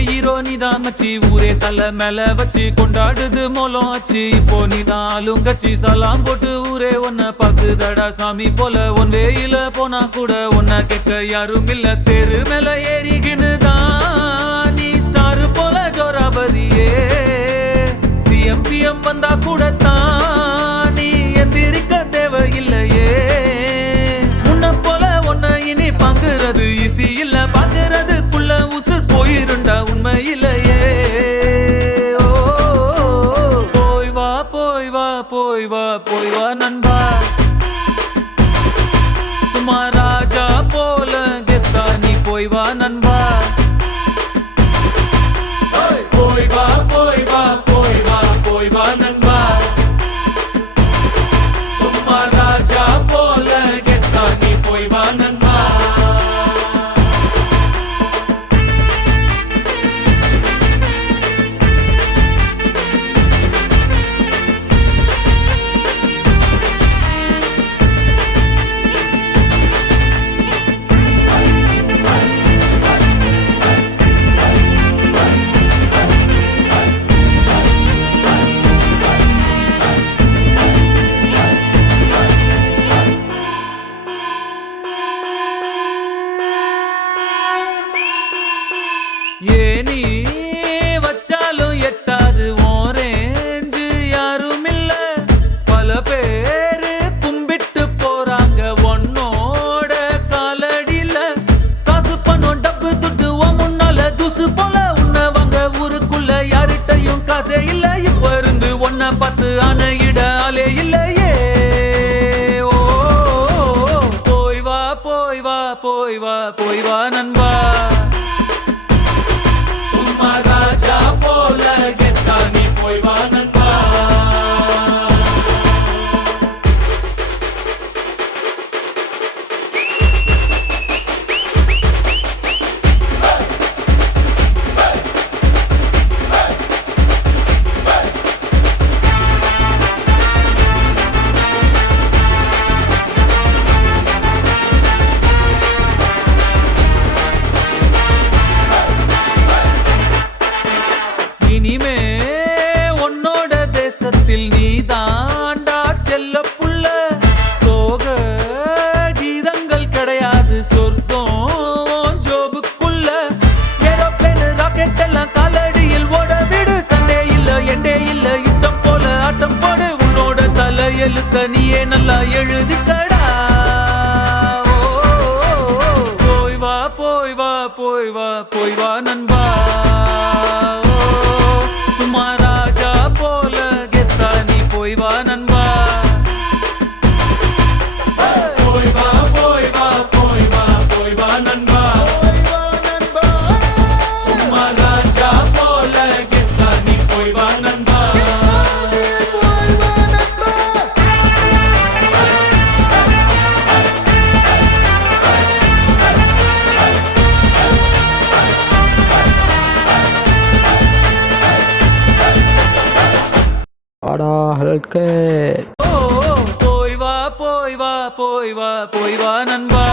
hero நீதான் மச்சி ஊரே தலை மேல வச்சு கொண்டாடுது மோலம் ஆச்சு இப்போ நீதான் ஆளுங்கச்சி சலாம் போட்டு ஊரே ஒன்ன பாக்குதடா சாமி போல ஒன் வேயில போனா கூட ஒன்ன கேட்க யாரும் இல்ல தெரு மேல ஏறிக்கினுதான் நீ ஸ்டார் போல ஜோராபரியே சிஎம்பிஎம் வந்தா கூட தான் நீ எந்திரிக்க தேவையில்லையே முன்ன போல ஒன்ன இனி பாக்குறது ஈஸி இல்ல பாக்குறதுக்குள்ள உசுர் போயிருண்டா உண்மையிலேயே போய் வா போய் வா போய் வா போய் வா நண்பா சும்மா ராஜா போல கெத்தா நீ போய் வா நண்பா போய் வா போய் வா போய் வா போய் வா நண்பா சும்மா ராஜா போல கெத்தா நீ போய் வா நண்பா ஏனி வச்சாலும் எட்டாது ஓரேஞ்சு யாரும் இல்ல பல பேரு கும்பிட்டு போறாங்க ஒன்னோட காலடியில காசு பணம் டப்பு துட்டு முன்னால துசு போல உன்னவங்க ஊருக்குள்ள யார்கிட்டையும் காசே இல்ல இப்ப இருந்து ஒன்ன பார்த்து அணையிட ஆளே இல்லையே ஓ போய் வா போய் வா போய் வா போய் வா நண்பா சும்மா ராஜா போல கெத்தா நீ போய் வா நண்பா இனிமே உன்னோட தேசத்தில் நீ தாண்டா செல்ல புள்ள சோக கீதங்கள் கிடையாது சொர்க்கம் ஜோபுக்குள்ள ஏரோப்ளேன் ராக்கெட் எல்லாம் காலடியில் ஓட விடு சண்டே இல்ல எண்டே இல்ல இஷ்டம் போல ஆட்டம் போடு உன்னோட தலை எழுத்த நீயே நல்லா எழுதிக்கடா போய் வா போய் வா போய் வா போய் வா நண்பா சும்மா ராஜா போல கெத்தா நீ போய் வா நண்பா போய் வா போய் வா போய் வா போய் வா நண்பா சும்மா ராஜா போல கெத்தா நீ போய் வா நண்பா ஹல்கே போய் வா போய் வா போய் வா போய் வா நண்பா